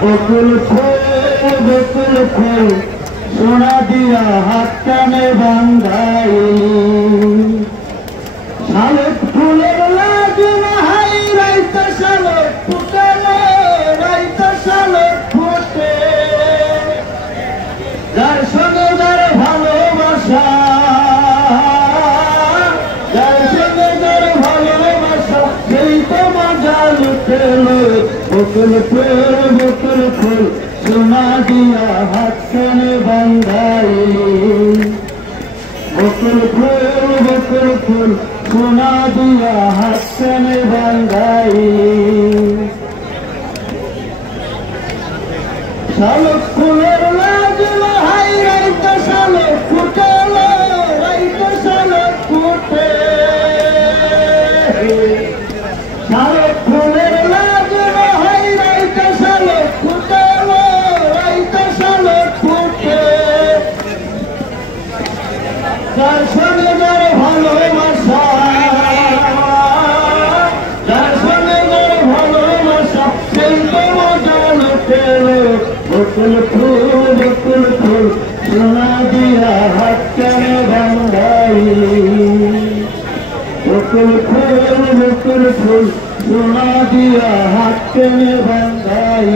বকুল ফুল সোনা দিয়া হাত কানে বান্ধাই শালক ফুলের লাগিল হাই রাইতে শালক ফুটেলে রাইতে শালক ফুটে যার সঙ্গে যার ভালোবাসা যার সঙ্গে যার ভালোবাসা সেই তো মজা লুটেল বকুল ফুল সোনা দিয়া হাত কানে বান্ধাই বকুল ফুল সোনা দিয়া হাত কানে বান্ধাই শালক ফুলের লাগিল হাই রাইতে শালক ফুটেল রাইতে শালক ফুটে শালক ফুলের লাগিল হাই রাইতে শালক ফুটেল রাইতে শালক ফুটে যার সঙ্গে যার ভালোবাসা যার সঙ্গে যার ভালোবাসা সেই তো মজা লুটেল বকুল ফুল সোনা দিয়া হাত কানে বান্ধাই বকুল ফুল সোনা দিয়া হাত কানে বান্ধাই।